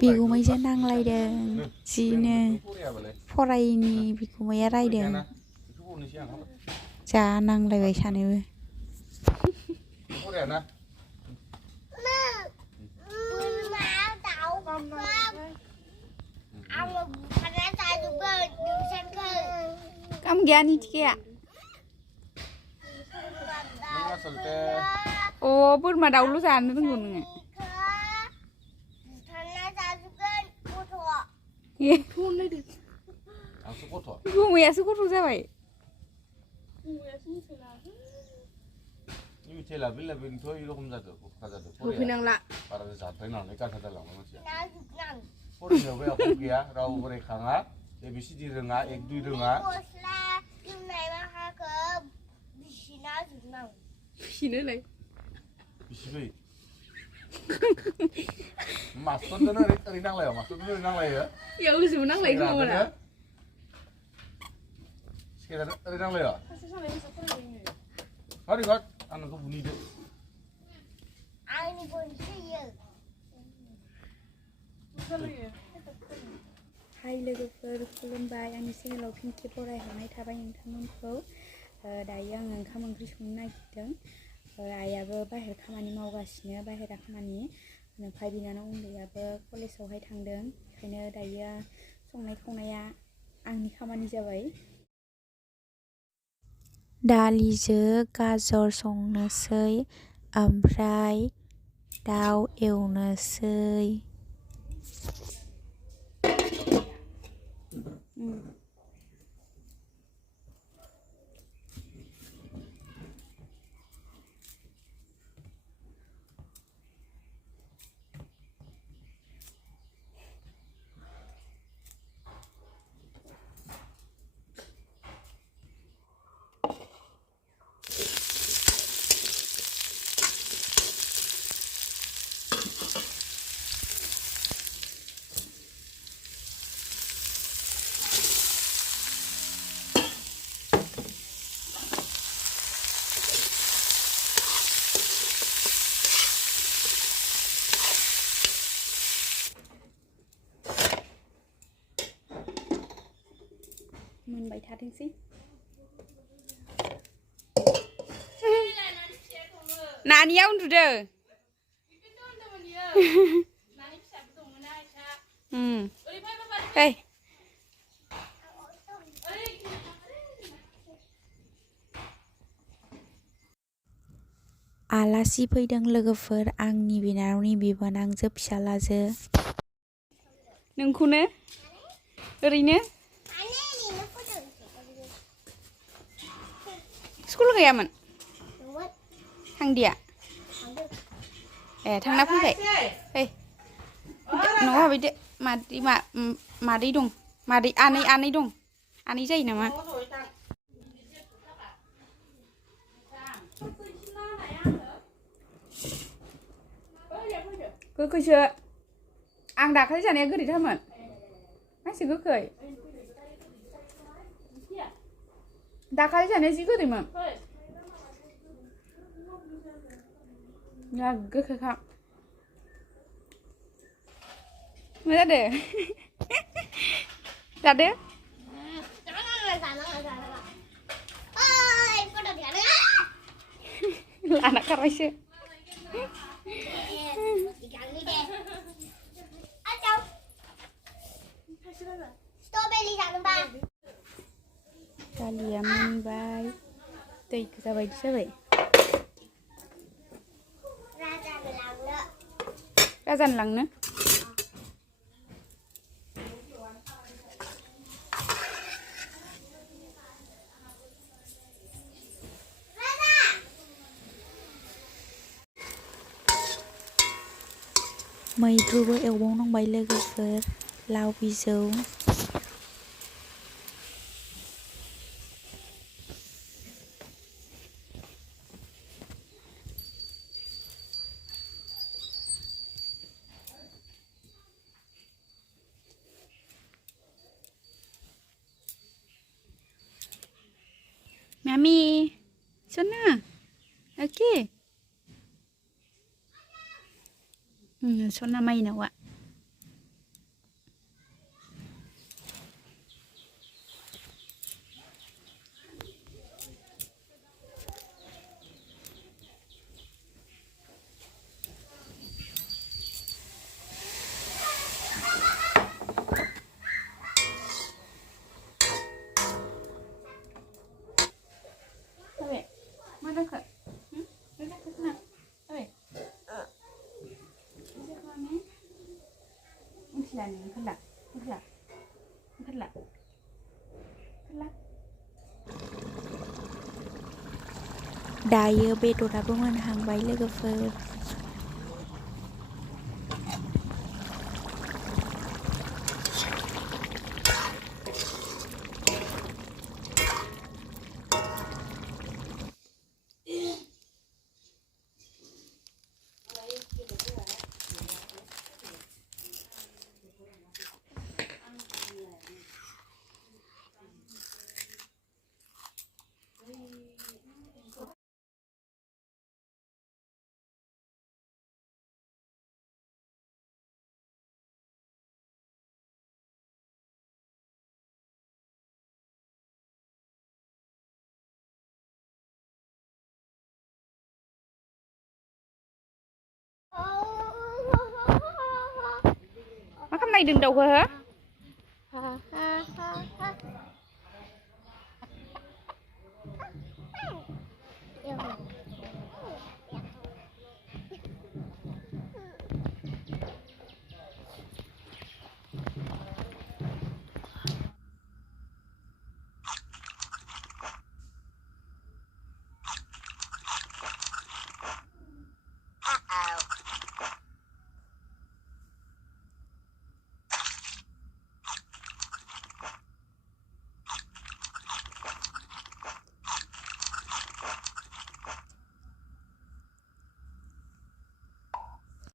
बिगुमैजों नांलायदों जिनो फरायिनि बिगुमैया रायदों जा नांलायबाय सानैबो kamu gaya nih Cia oh boरमा दाउल' जानो रोंगौ नोङो गुमैयासो गथ' जाबाय मिथिलाबिलाबिनोथ' इरखम जादों गथा जादों होफैनांला बारा जाद्राय नालाय गाथा जालाङो मानसिया फरायनायाव बे आखु गैया राव बोरायखाङा ABCD रोङा 1 2 रोङा बिसिनोलाय बिसिबै मास्टरजों ओरै नांलायो मास्टरजों ओरै नांलायो इयाव गोसोबो नांलायो खोमा सेकेन्डआनो ओरै नांलायो हारि गद आं नोंखौ बुनिदो आंनि बोनसैयो हाय लोगोफोर खुलुमबाय आंनि चेनेलाव फिन खेब बरायहरनाय थाबाय नोंथांमोनखौ दायो आङो ओंखाम ओंख्रि संनो नागिरदों आइयाबो बाहेर खामानि मावगासिनो बाहेरा खामानि ओमफ्राय बिनानाव उन्दैयाबो कलेजावहाय थांदों ओंखायनो दायो संनाय खावनाया आंनि खामानि जाबाय दालिजों गाजर संनोसै ओमफ्राय दाउ एवनोसै मोनबाय थाथोंसै नानिया उन्दुदो आलासि फैदों लोगोफोर आंनि बिनानावनि बिबोनांजो फिसालाजो नोंखौनो ओरैनो स्कुल गैयामोन थांदिया ए थांना फैबाय फै न'आव हाबैदो मादै दं मादै आनै दं आनै जायो नामा गोखैसो आं दाखालि जानाया गोदैथारमोन मासे गोखै दाखालि जानाया जि गोदैमोन गोखैखा मा जादो जादो लाना खारबायसो दालिया मोनबाय दै गोजा बायदि जाबाय राजानो लांनो मैद्रुबो एवबावनांबाय लोगोफोर लाव बिजौ Mami, sana. Oke. Sona may nào ạ. Daya bedo rabungan hang bayi lagi fer. Mà hôm nay đừng đầu hả?